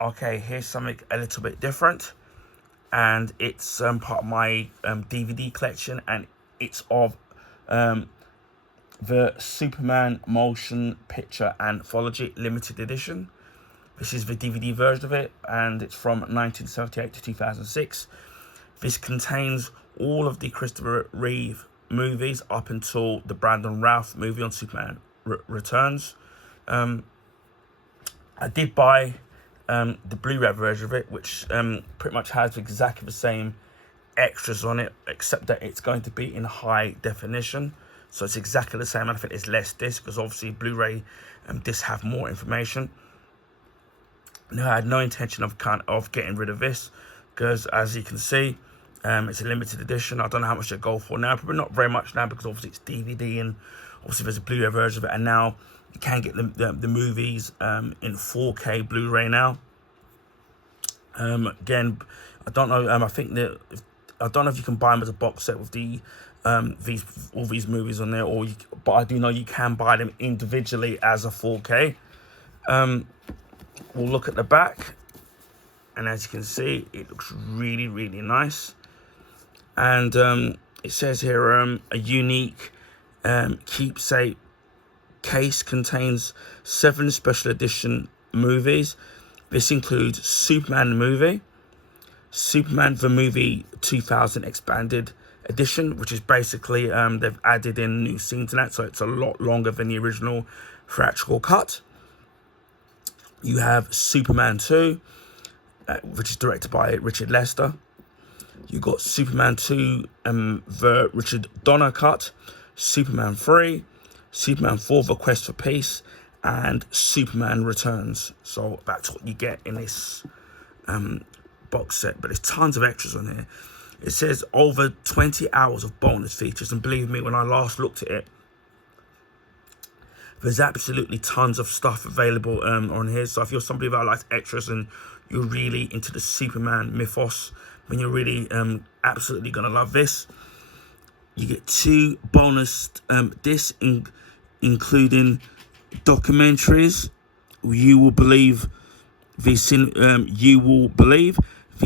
okay, here's something a little bit different, and it's part of my DVD collection, and it's of the Superman Motion Picture Anthology Limited Edition. This is the DVD version of it, and it's from 1978 to 2006. This contains all of the Christopher Reeve movies up until the Brandon Routh movie on Superman Returns. I did buy the Blu-ray version of it, which pretty much has exactly the same extras on it, except that it's going to be in high definition. So it's exactly the same, and I think it's less disc, because obviously Blu-ray discs have more information. Now, I had no intention of getting rid of this, because as you can see, it's a limited edition. I don't know how much they go for now, probably not very much now, because obviously it's DVD, and obviously there's a Blu-ray version of it, and now you can get the movies in 4K Blu-ray now. Again, I don't know. I don't know if you can buy them as a box set with the all these movies on there, but I do know you can buy them individually as a 4K. We'll look at the back, and as you can see, it looks really, really nice. And it says here, a unique keepsake case contains 7 special edition movies. This includes Superman the movie, Superman the movie 2000 expanded edition, which is basically they've added in new scenes in that, so it's a lot longer than the original theatrical cut. You have Superman 2, which is directed by Richard Lester. You got Superman 2, the Richard Donner cut, Superman 3, Superman 4, The Quest for Peace, and Superman Returns. So that's what you get in this box set. But there's tons of extras on here. It says over 20 hours of bonus features, and believe me, when I last looked at it, there's absolutely tons of stuff available on here. So if you're somebody that likes extras and you're really into the Superman mythos, then you're really absolutely gonna love this. You get 2 bonus discs, including documentaries. You will believe the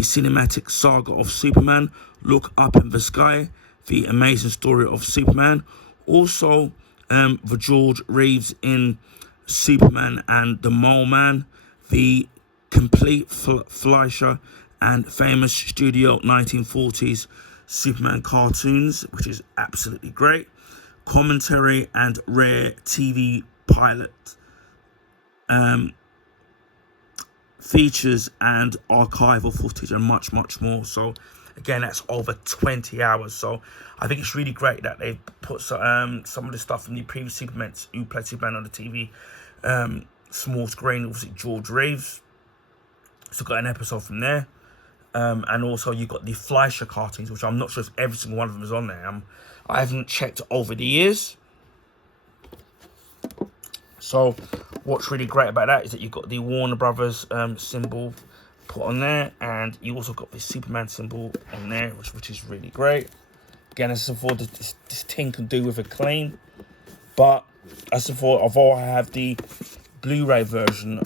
cinematic saga of Superman. Look up in the sky, the amazing story of Superman. Also, the George Reeves in Superman and the Mole Man, the complete Fleischer and famous studio 1940s Superman cartoons, which is absolutely great. Commentary and rare TV pilot features and archival footage and much, much more. So again, that's over 20 hours. So I think it's really great that they've put some of the stuff from the previous Superman who played Superman on the TV small screen. Obviously George Reeves, so got an episode from there. And also you got the Fleischer cartoons, which I'm not sure if every single one of them is on there. I haven't checked over the years. So what's really great about that is that you've got the Warner Brothers symbol put on there, and you also got the Superman symbol on there, which is really great. Again, as I thought, this thing can do with a clean, but as I thought, although I have the Blu-ray version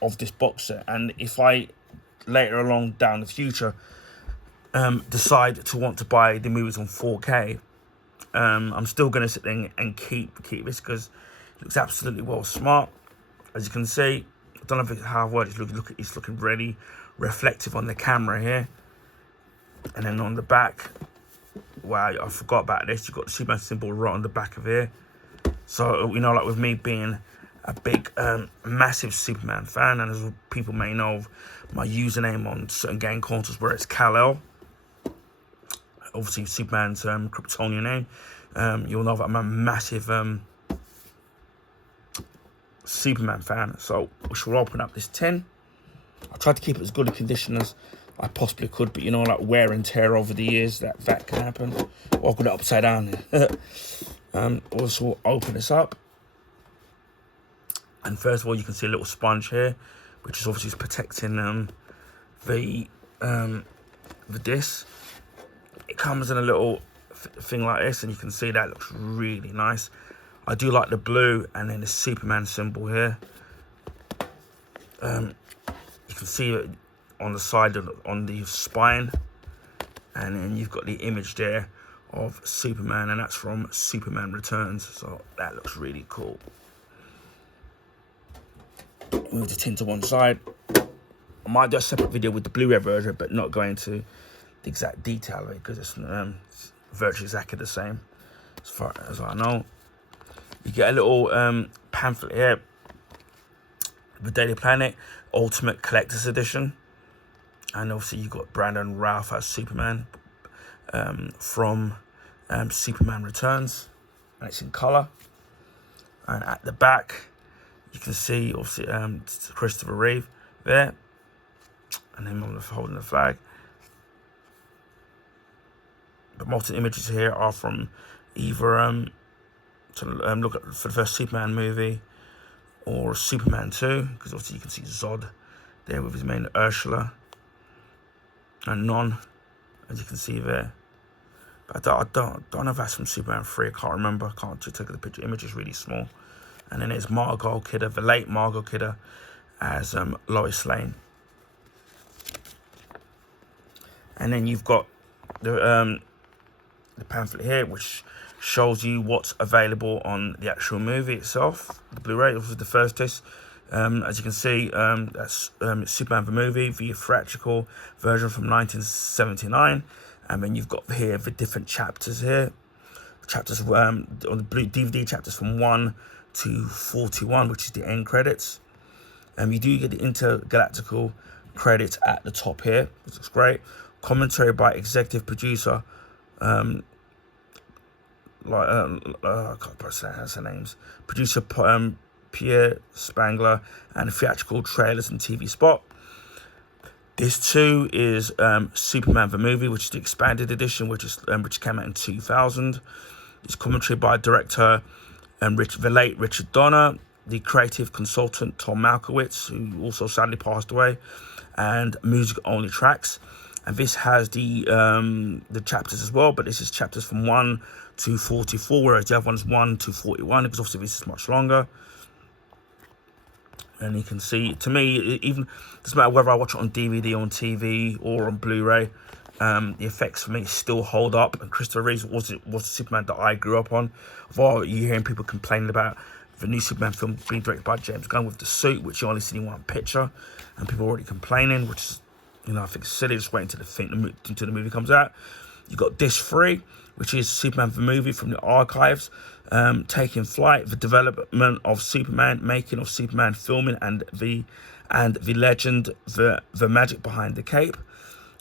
of this box set, and if I later along down the future decide to want to buy the movies on 4K, I'm still going to sit there and keep this, because it looks absolutely well smart. As you can see, I don't know if it's how well it's looking really reflective on the camera here. And then on the back, wow, I forgot about this, you've got the Superman symbol right on the back of here. So, you know, like with me being a big, massive Superman fan, and as people may know, my username on certain game consoles where it's Kal-El, obviously Superman's Kryptonian name, you'll know that I'm a massive Superman fan. So we shall open up this tin. I tried to keep it as good a condition as I possibly could, but you know, like wear and tear over the years, that can happen. Well, I've got it upside down. Also, we'll open this up, and first of all, you can see a little sponge here, which is obviously protecting the disc. It comes in a little thing like this, and you can see that looks really nice. I do like the blue and then the Superman symbol here. You can can see it on the side on the spine, and then you've got the image there of Superman, and that's from Superman Returns. So that looks really cool. Move the tin to one side. I might do a separate video with the Blu-ray version, but not go into the exact detail of it because it's virtually exactly the same as far as I know. You get a little pamphlet here, the Daily Planet Ultimate Collector's Edition, and obviously you've got Brandon Routh as Superman from Superman Returns, and it's in colour. And at the back, you can see obviously Christopher Reeve there, and him holding the flag. But most of the images here are from either look at for the first Superman movie or Superman 2, because obviously you can see Zod there with his main Ursula and Non, as you can see there. But I don't know if that's from Superman 3. I can't remember. I can't just take the picture. Image is really small. And then there's Margot Kidder, the late Margot Kidder, as Lois Lane. And then you've got the pamphlet here, which shows you what's available on the actual movie itself, the Blu-ray. This is the first disc. As you can see, that's Superman the movie, the theatrical version from 1979. And then you've got here the different chapters here. Chapters on the DVD, chapters from 1 to 41, which is the end credits. You do get the intergalactical credits at the top here, which looks great. Commentary by executive producer, I can't pronounce her names. Producer Pierre Spangler, and theatrical trailers and TV spot. This too is Superman the movie, which is the expanded edition, which came out in 2000. It's commentary by director the late Richard Donner, the creative consultant Tom Malkowitz, who also sadly passed away, and music only tracks. And this has the chapters as well, but this is chapters from 1 to 44, whereas the other one's 1 to 41, because obviously this is much longer. And you can see, to me, even doesn't matter whether I watch it on DVD, on TV, or on Blu-ray, the effects for me still hold up. And Christopher Reeve was the Superman that I grew up on. While you're hearing people complaining about the new Superman film being directed by James Gunn with the suit, which you only see in one picture, and people are already complaining, which is, I think it's silly. Just wait until the movie comes out. You got disc 3, which is Superman the movie from the archives, taking flight, the development of Superman, making of Superman, filming, and the legend, the magic behind the cape.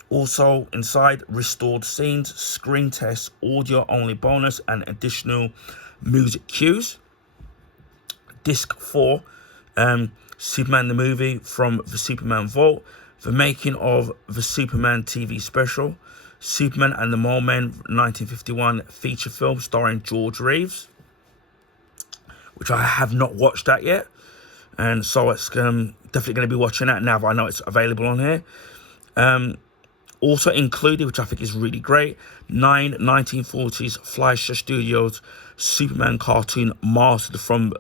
Also inside, restored scenes, screen tests, audio only bonus, and additional music cues. Disc 4, Superman the movie from the Superman Vault, the making of the Superman TV special, Superman and the Mole Men 1951 feature film starring George Reeves, which I have not watched that yet, and so it's definitely going to be watching that now that I know it's available on here. Also included, which I think is really great, 9 1940s Fleischer Studios Superman cartoon mastered from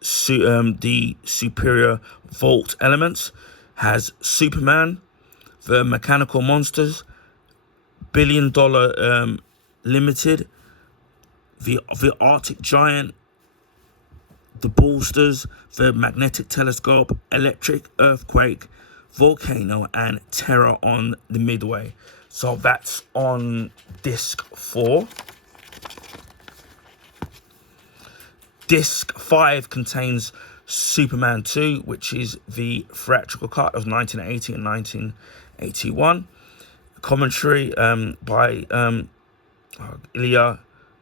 the Superior Vault elements. Has Superman, the Mechanical Monsters, $1 Billion Limited, the Arctic Giant, the Ballsters, the Magnetic Telescope, Electric Earthquake, Volcano, and Terror on the Midway. So that's on disc 4. Disc 5 contains Superman 2, which is the theatrical cut of 1980 and 1981. Commentary by Ilya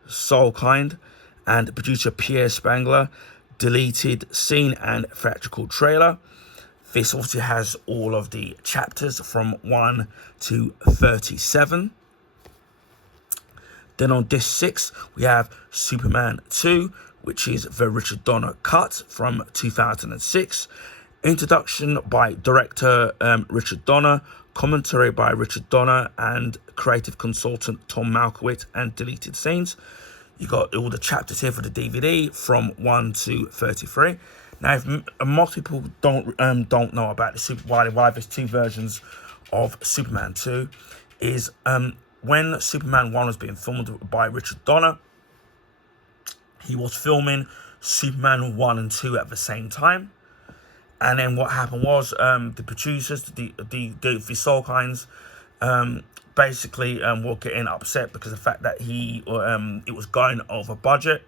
Solkind and producer Pierre Spangler. Deleted scene and theatrical trailer. This obviously has all of the chapters from 1 to 37. Then on disc 6, we have Superman 2, which is the Richard Donner cut from 2006. Introduction by director Richard Donner, commentary by Richard Donner and creative consultant Tom Malkowitz, and deleted scenes. You got all the chapters here for the DVD from 1 to 33. Now, if most people don't know about the why there's two versions of Superman 2, is when Superman 1 was being filmed by Richard Donner, he was filming Superman 1 and 2 at the same time. And then what happened was the producers, the Soulkinds, basically were getting upset because of the fact that it was going over budget.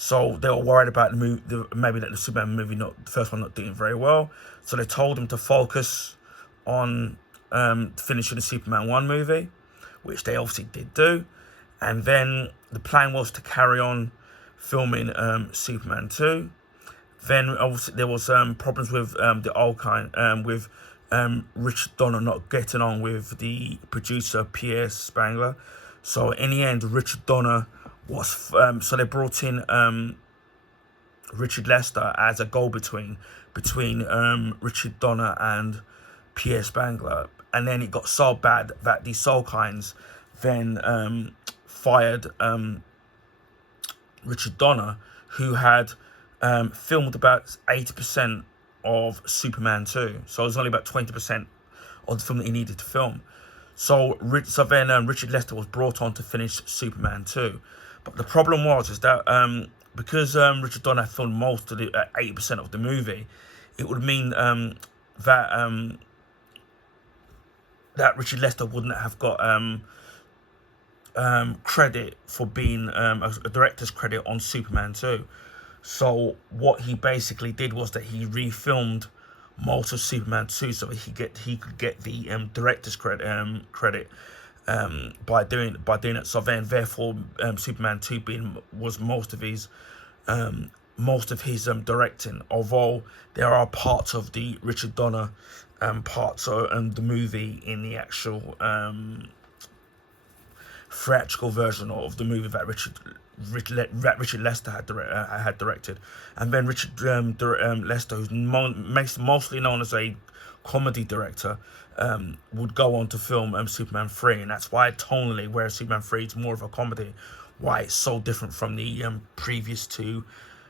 So they were worried about maybe that the Superman movie, the first one, not doing very well. So they told him to focus on finishing the Superman 1 movie, which they obviously did do. And then the plan was to carry on filming Superman 2. Then obviously there was problems with the old kind, with Richard Donner not getting on with the producer Pierce Spangler. So in the end, Richard Donner was so they brought in Richard Lester as a go-between between Richard Donner and Pierce Spangler, and then it got so bad that the Soulkinds then fired Richard Donner, who had filmed about 80% of Superman 2. So it was only about 20% of the film that he needed to film. So then Richard Lester was brought on to finish Superman 2. But the problem is that because Richard Donner filmed most of the 80% of the movie, it would mean that Richard Lester wouldn't have got credit for being a director's credit on Superman 2. So what he basically did was that he refilmed most of Superman 2 so he could get the director's credit by doing it. So then therefore Superman 2 was most of his directing, although there are parts of the Richard Donner parts of the movie in the actual theatrical version of the movie that Richard Lester had directed. And then Richard Lester, who's mostly known as a comedy director, would go on to film Superman 3, and that's why tonally, whereas Superman 3 is more of a comedy, why it's so different from the previous two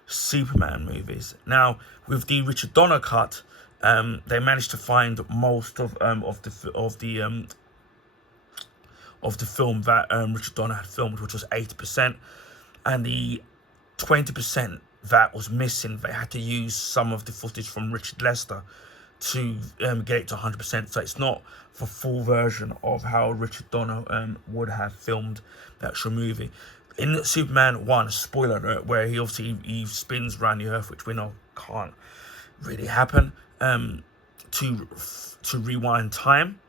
Superman movies. Now, with the Richard Donner cut, they managed to find most of the film that Richard Donner had filmed, which was 80%, and the 20% that was missing, they had to use some of the footage from Richard Lester to get it to 100%. So it's not the full version of how Richard Donner would have filmed the actual movie. In Superman 1, spoiler alert, where he spins around the Earth, which we know can't really happen, to rewind time.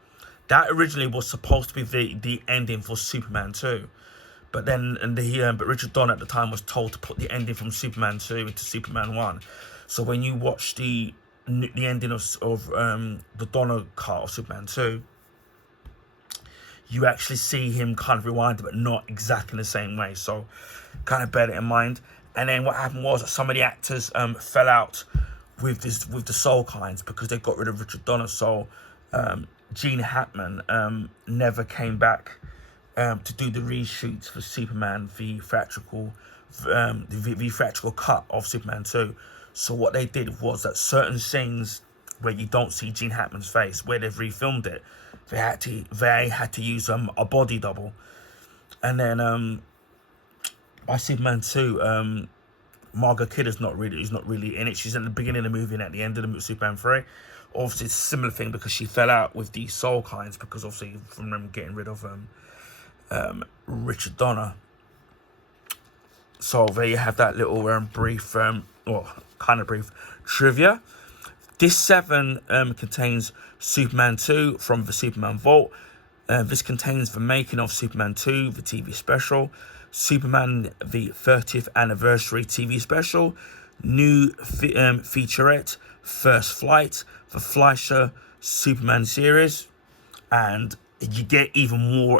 That originally was supposed to be the ending for Superman 2. But then but Richard Donner at the time was told to put the ending from Superman 2 into Superman 1. So when you watch the ending of the Donner cut of Superman 2, you actually see him kind of rewind, but not exactly the same way. So kind of bear that in mind. And then what happened was that some of the actors fell out with the Soulkinds because they got rid of Richard Donner. So Gene Hackman never came back to do the reshoots for Superman, the theatrical cut of Superman 2. So what they did was that certain scenes where you don't see Gene Hackman's face, where they've refilmed it, they had to use a body double. And then by Superman 2, Margot Kidder's not really in it. She's in the beginning of the movie and at the end of the Superman 3. Obviously, it's a similar thing because she fell out with the Soulkinds because obviously from them getting rid of Richard Donner. So there you have that little brief, kind of brief trivia. Disc 7 contains Superman 2 from the Superman Vault. This contains the making of Superman 2, the TV special, Superman, the 30th anniversary TV special, new featurette, First Flight, the Fleischer Superman series, and you get even more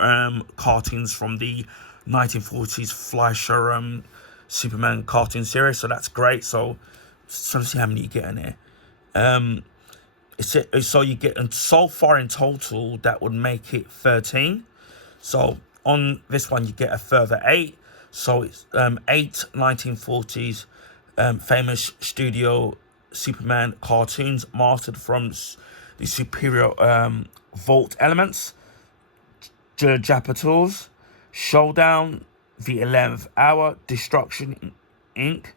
cartoons from the 1940s Fleischer Superman cartoon series, so that's great. So trying to see how many you get in here. So you get, and so far in total that would make it 13. So on this one you get a further 8. So it's 8 1940s famous studio Superman cartoons mastered from the superior Vault elements, Japators, Showdown, The 11th Hour, Destruction Inc.,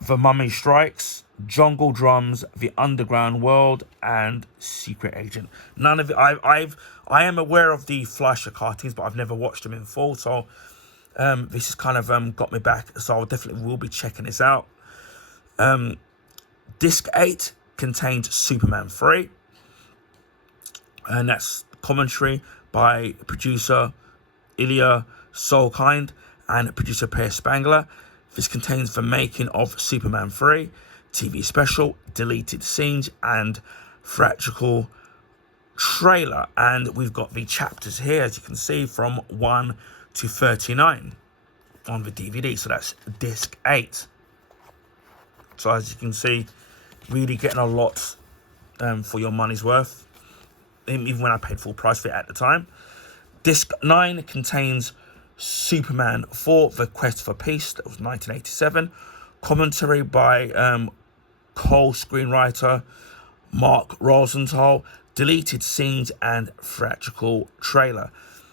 The Mummy Strikes, Jungle Drums, The Underground World, and Secret Agent. None of it. I am aware of the Fleischer cartoons, but I've never watched them in full. So this has kind of got me back. So I definitely will be checking this out. Disc 8 contains Superman 3, and that's commentary by producer Ilya Solkind and producer Per Spangler. This contains the making of Superman 3, TV special, deleted scenes, and theatrical trailer. And we've got the chapters here, as you can see, from 1 to 39 on the DVD. So that's disc 8. So as you can see, really getting a lot for your money's worth, even when I paid full price for it at the time. Disc 9 contains Superman 4, The Quest for Peace. That was 1987. Commentary by co-screenwriter Mark Rosenthal. Deleted scenes and theatrical trailer.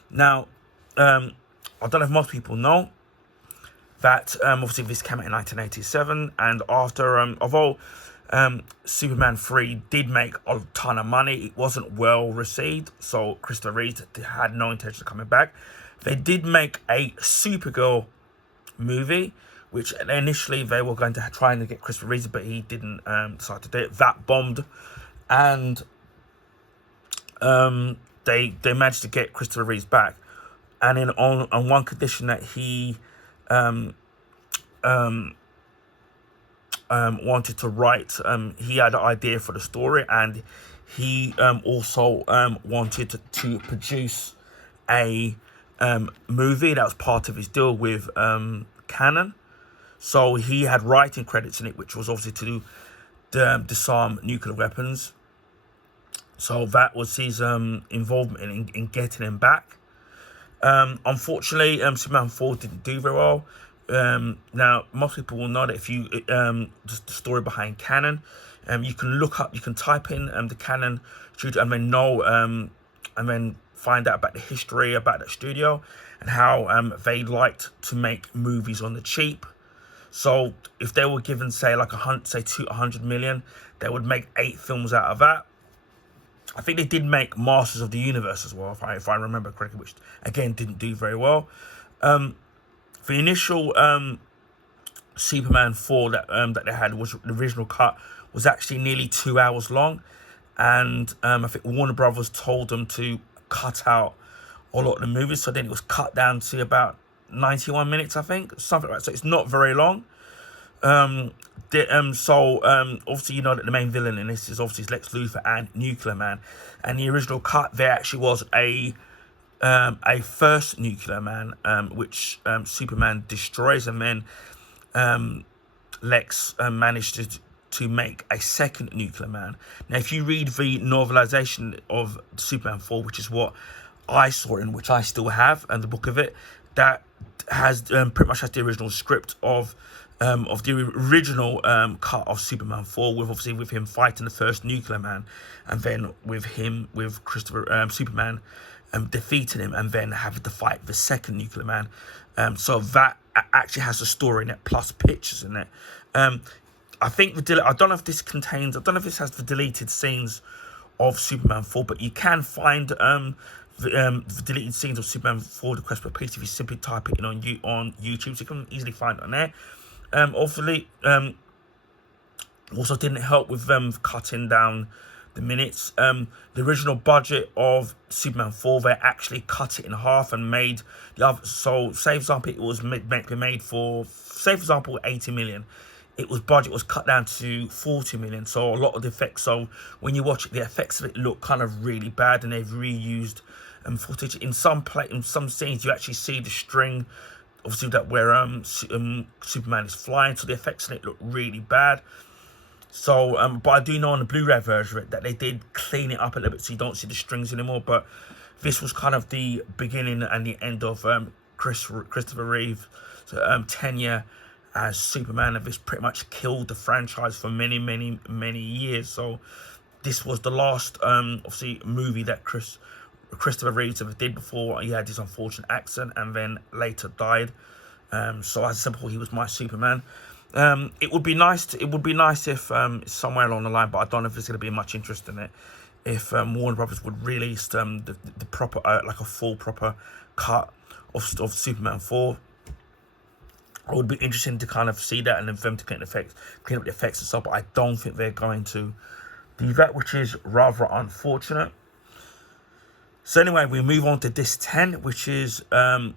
Now, I don't know if most people know that obviously this came out in 1987, and after although Superman 3 did make a ton of money, it wasn't well received, so Christopher Reeve had no intention of coming back. They did make a Supergirl movie, which initially they were going to try and get Christopher Reeve, but he didn't decide to do it. That bombed, and they managed to get Christopher Reeve back, and in on one condition, that he wanted to write. He had an idea for the story, and he also wanted to produce a movie. That was part of his deal with Canon. So he had writing credits in it, which was obviously to disarm nuclear weapons. So that was his involvement in getting him back. Unfortunately, Superman 4 didn't do very well. Now, most people will know that if you just the story behind Canon, you can type in the Canon studio, and then and then find out about the history about that studio and how they liked to make movies on the cheap. So if they were given, say, like 100 million, they would make 8 films out of that. I think they did make Masters of the Universe as well, if I remember correctly, which again didn't do very well. The initial Superman 4 that they had, was the original cut, was actually nearly 2 hours long, and I think Warner Brothers told them to cut out a lot of the movies, so then it was cut down to about 91 minutes, I think, something like that. So it's not very long. Obviously, you know that the main villain in this is obviously Lex Luthor and Nuclear Man, and the original cut there actually was a first Nuclear Man, which Superman destroys, and then Lex managed to make a second Nuclear Man. Now, if you read the novelization of Superman 4, which is what I saw in, which I still have, and the book of it, that has pretty much has the original script of the original cut of Superman 4, with him fighting the first Nuclear Man, and then with Christopher Superman defeating him, and then having to fight the second Nuclear Man. So that actually has a story in it, plus pictures in it. I think I don't know if this has the deleted scenes of Superman 4, but you can find the deleted scenes of Superman 4: The Quest for Peace if you simply type it in on YouTube, so you can easily find it on there. Obviously, also didn't help with them cutting down the minutes. The original budget of Superman 4, they actually cut it in half and made the other. So, say for example, it was made for, say for example, 80 million. Budget was cut down to 40 million. So a lot of the effects. So when you watch it, the effects of it look kind of really bad, and they've reused footage in some scenes. You actually see the string, obviously, that where Superman is flying. So the effects in it look really bad. So, but I do know on the Blu-ray version of it that they did clean it up a little bit, so you don't see the strings anymore. But this was kind of the beginning and the end of Christopher Reeve tenure as Superman, and this pretty much killed the franchise for many, many, many years. So this was the last, obviously, movie that Christopher Reeves ever did before he had this unfortunate accident and then later died. So as I said before, he was my Superman. It would be nice. It would be nice if somewhere along the line, but I don't know if there's going to be much interest in it. If Warner Brothers would release the proper, like a full proper cut of Superman 4. I would be interested to kind of see that, and then for them to clean up the effects and stuff. But I don't think they're going to do that, which is rather unfortunate. So anyway, we move on to disc 10, which is the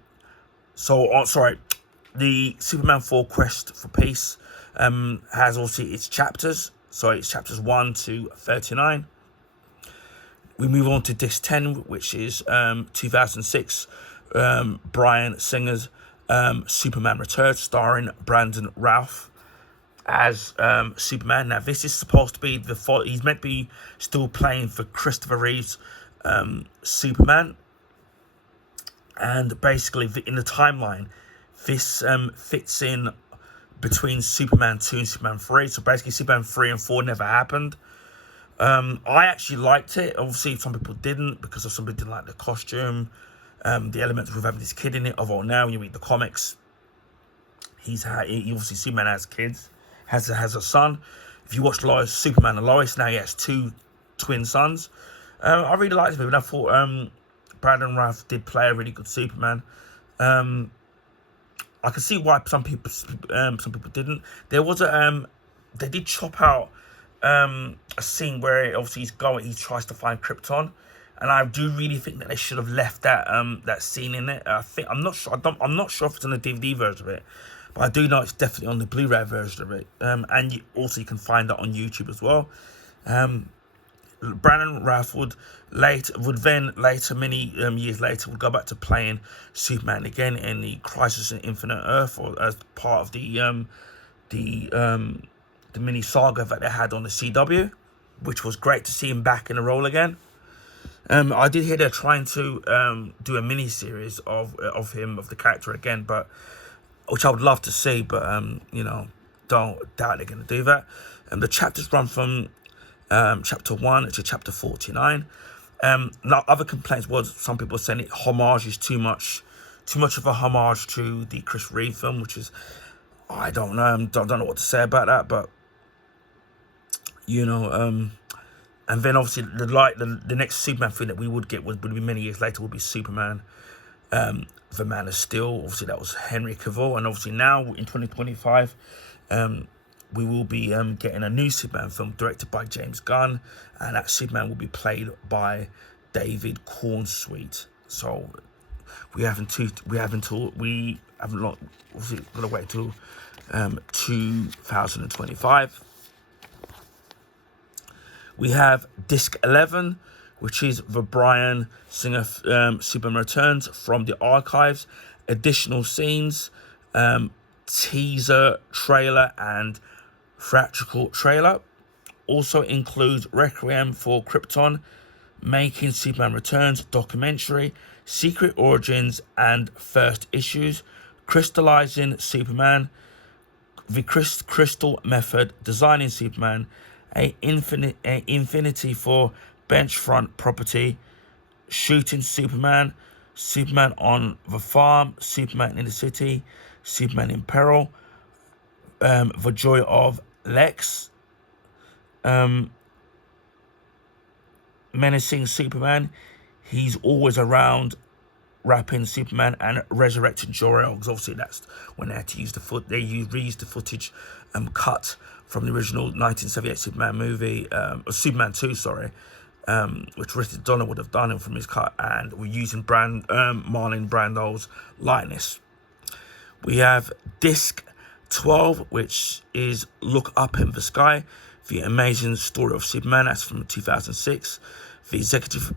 Superman 4 Quest for Peace has also its chapters. So it's chapters 1 to 39. We move on to disc 10, which is 2006, Bryan Singer's Superman Returns, starring Brandon Routh as Superman. Now, this is supposed to be he's meant to be still playing for Christopher Reeve's Superman. And basically, in the timeline, this fits in between Superman 2 and Superman 3. So basically, Superman 3 and 4 never happened. I actually liked it. Obviously, some people didn't, because some people didn't like the costume, the elements with having this kid in it. Although now, when you read the comics, he obviously, Superman has kids, has a son. If you watch Superman and Lois, now he has 2 twin sons. I really liked it, and I thought Brandon Routh did play a really good Superman. I can see why some people didn't. There was they did chop out a scene where obviously he tries to find Krypton, and I do really think that they should have left that scene in it. I'm not sure if it's on the DVD version of it, but I do know it's definitely on the Blu-ray version of it. And you can find that on YouTube as well. Brandon Routh would then later, many years later, would go back to playing Superman again in the Crisis on Infinite Earth, or as part of the mini saga that they had on the CW, which was great to see him back in the role again. I did hear they're trying to do a mini series of the character again, but which I would love to see, but don't doubt they're going to do that. The chapters run from chapter 1 to chapter 49. Now, other complaints was some people saying it homages too much of a homage to the Chris Reeve film, which is, I don't know, don't know what to say about that, but and then obviously the next Superman film that we would get would be many years later, would be Superman, the Man of Steel. Obviously that was Henry Cavill, and obviously now in 2025, we will be getting a new Superman film directed by James Gunn, and that Superman will be played by David Cornsweet. So we haven't obviously got to wait till 2025. We have disc 11, which is the Bryan Singer Superman Returns from the archives, additional scenes, teaser trailer, and theatrical trailer. Also includes Requiem for Krypton, Making Superman Returns documentary, Secret Origins and First Issues, Crystallizing Superman, the Crystal Method, Designing Superman, a Infinity for Benchfront Property, Shooting Superman, Superman on the Farm, Superman in the City, Superman in Peril, The Joy of Lex, Menacing Superman, He's Always Around, Rapping Superman, and Resurrecting Jor-El, because obviously that's when they had to use reused the footage cut from the original 1978 Superman movie, or Superman 2, which Richard Donner would have done from his cut, and we're using Marlon Brando's likeness. We have disc 12, which is Look Up in the Sky, The Amazing Story of Superman. That's from 2006. The executive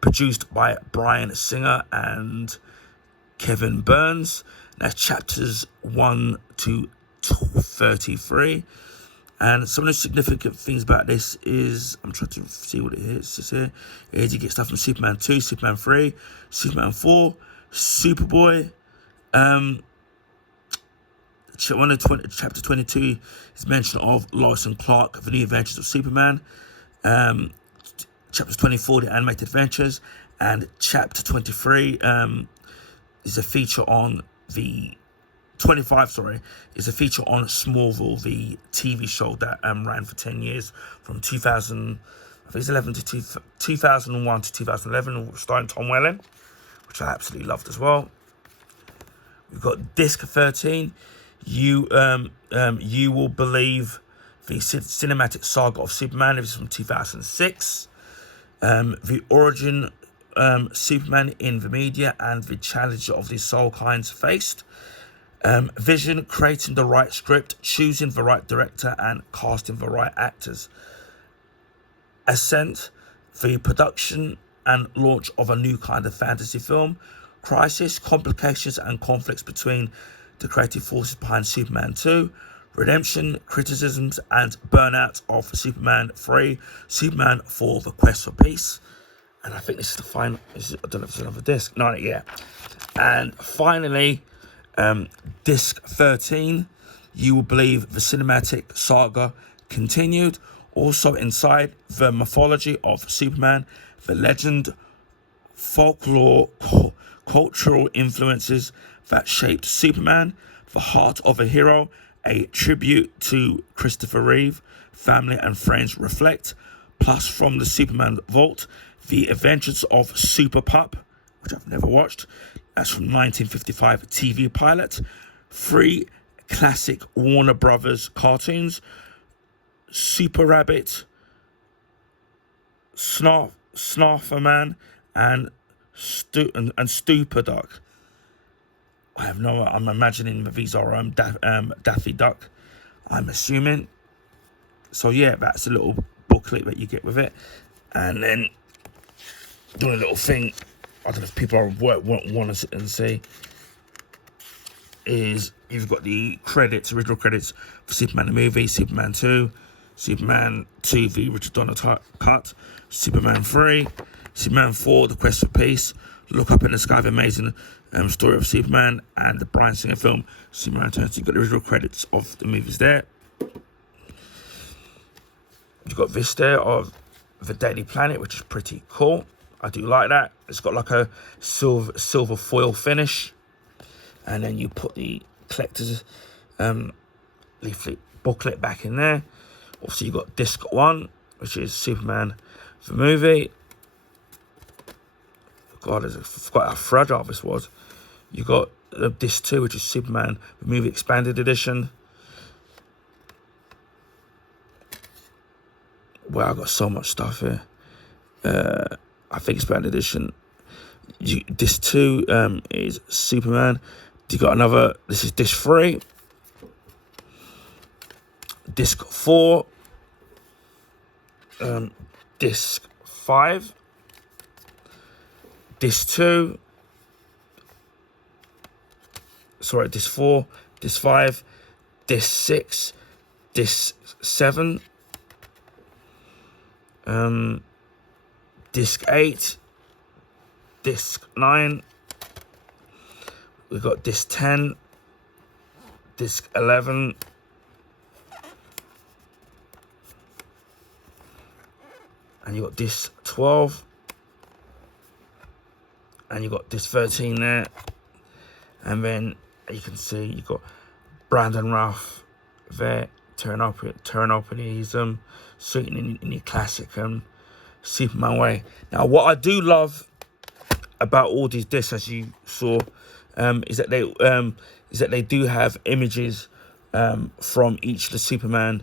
produced by Bryan Singer and Kevin Burns. That's chapters 1 to 33. And some of the significant things about this is, I'm trying to see what it is. It's here. You get stuff from Superman 2, Superman 3, Superman 4, Superboy, Chapter 22 is mention of Lois and Clark, The New Adventures of Superman. Chapter 24, The Animated Adventures. And Chapter 23 is a feature on the 25, sorry, is a feature on Smallville, the TV show that ran for 10 years from 2000, I think it's 2001 to 2011, starring Tom Welling, which I absolutely loved as well. We've got Disc 13. You will believe the cinematic saga of Superman. This is from 2006. The origin Superman in the media and the challenge of the soul kinds faced. Vision, creating the right script, choosing the right director, and casting the right actors. Ascent, the production and launch of a new kind of fantasy film. Crisis, complications and conflicts between the creative forces behind Superman 2. Redemption, criticisms and burnout of Superman 3. Superman 4, The Quest for Peace. And I think this is the final, I don't know if it's another disc. No, yeah. And finally, Disc 13, You Will Believe the Cinematic Saga Continued. Also inside the mythology of Superman, the legend, folklore, cultural influences that shaped Superman, the heart of a hero, a tribute to Christopher Reeve, family and friends reflect, plus from the Superman Vault, The Adventures of Super Pup, which I've never watched. That's from 1955 TV pilot. 3 classic Warner Brothers cartoons. Super Rabbit, Snarferman, and Stupid Duck. I have no. I'm imagining that these are Daffy Duck. I'm assuming. So yeah, that's a little booklet that you get with it, and then doing a little thing. I don't know if people want to sit and see. Is you've got the credits, original credits for Superman the movie, Superman 2, Superman 2 the Richard Donner cut, Superman 3, Superman 4 The Quest for Peace, Look Up in the Sky, the amazing story of Superman, and the Bryan Singer film Superman Returns. So you've got the original credits of the movies there. You've got this there of the Daily Planet, which is pretty cool. I do like that. It's got like a silver foil finish. And then you put the collector's leaflet booklet back in there. Also, you got disc 1, which is Superman the movie. God, I forgot how fragile this was. You got disc 2, which is Superman the movie expanded edition. Wow, I've got so much stuff here. I think expanded edition. Disc 2 is Superman. You got another, this is disc 3. Disc 4. Disc 5. Disc 2. Sorry, disc 4. Disc 5. Disc 6. Disc 7. Disc 8. Disc 9. We've got disc 10, disc 11, and you've got disc 12, and you've got disc 13 there, and then you can see you've got Brandon Routh there, turn up and he's shooting in your classic Superman way. Now, what I do love about all these discs, as you saw, is that they do have images from each of the Superman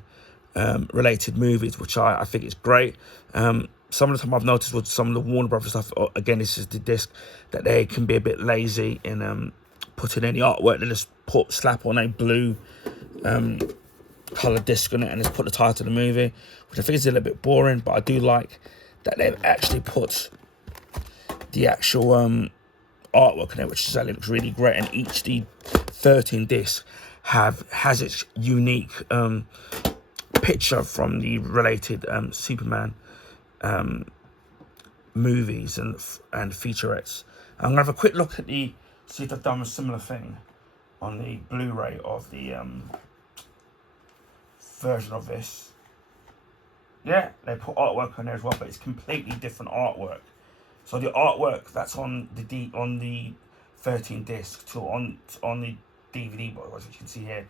related movies, which I think is great. Some of the time I've noticed with some of the Warner Brothers stuff, again, this is the disc, that they can be a bit lazy in putting any artwork. They just slap on a blue coloured disc on it and just put the title of the movie, which I think is a little bit boring, but I do like that they've actually put the actual artwork in it, which looks really great, and each the 13 discs has its unique picture from the related Superman movies and featurettes. I'm gonna have a quick look at see if I've done a similar thing on the Blu-ray of the version of this. Yeah, they put artwork on there as well, but it's completely different artwork. So the artwork that's on the 13 disc to on the DVD box, which you can see here,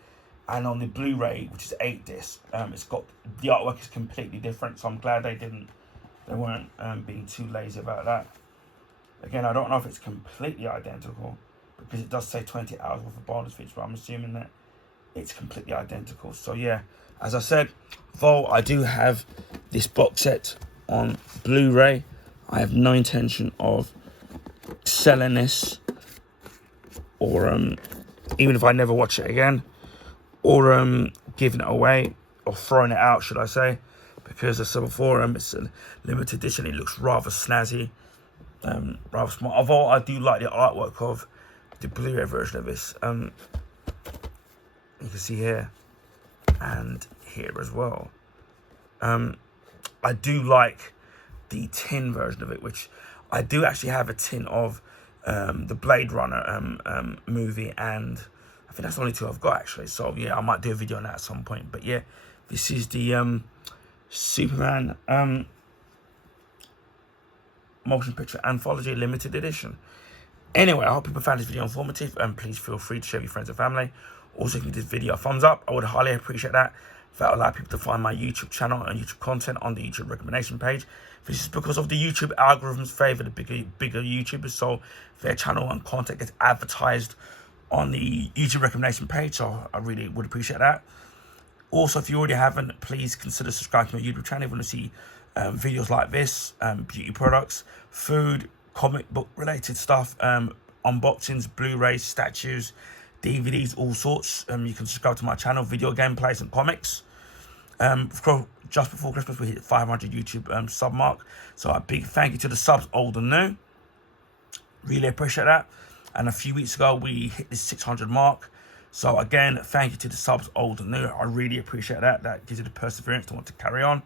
and on the Blu-ray, which is 8 disc, it's got the artwork is completely different. So I'm glad they weren't being too lazy about that. Again, I don't know if it's completely identical because it does say 20 hours worth of bonus features, but I'm assuming that it's completely identical. So yeah, as I said, though I do have this box set on Blu-ray, I have no intention of selling this, or even if I never watch it again, or giving it away, or throwing it out, should I say, because as I said before, it's a limited edition. It looks rather snazzy, rather smart. Although I do like the artwork of the Blu-ray version of this. You can see here and here as well. I do like the tin version of it, which I do actually have a tin of the Blade Runner movie, and I think that's the only 2 I've got actually. So yeah, I might do a video on that at some point. But yeah, this is the Superman motion picture anthology limited edition. Anyway, I hope people found this video informative, and please feel free to share with your friends and family. Also, if you give this video a thumbs up, I would highly appreciate that. That will allow people to find my YouTube channel and YouTube content on the YouTube recommendation page. This is because of the YouTube algorithms favour the bigger YouTubers, so their channel and content gets advertised on the YouTube recommendation page, so I really would appreciate that. Also, if you already haven't, please consider subscribing to my YouTube channel if you want to see videos like this, beauty products, food, comic book related stuff, unboxings, Blu-rays, statues, DVDs, all sorts. You can subscribe to my channel, video gameplays and comics. Just before Christmas, we hit 500 YouTube sub mark. So a big thank you to the subs, old and new. Really appreciate that. And a few weeks ago, we hit the 600 mark. So again, thank you to the subs, old and new. I really appreciate that. That gives you the perseverance to want to carry on.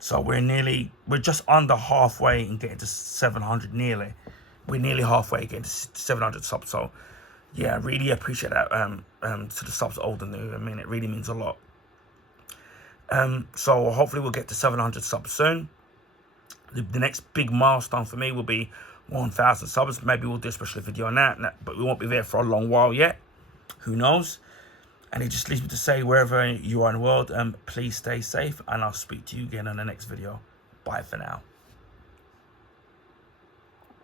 So we're just under halfway in getting to 700 nearly. We're nearly halfway getting to 700 subs. So yeah, I really appreciate that to the subs, old and new. I mean, it really means a lot. So hopefully we'll get to 700 subs soon. The next big milestone for me will be 1,000 subs. Maybe we'll do a special video on that, but we won't be there for a long while yet. Who knows? And it just leaves me to say, wherever you are in the world, please stay safe, and I'll speak to you again in the next video. Bye for now.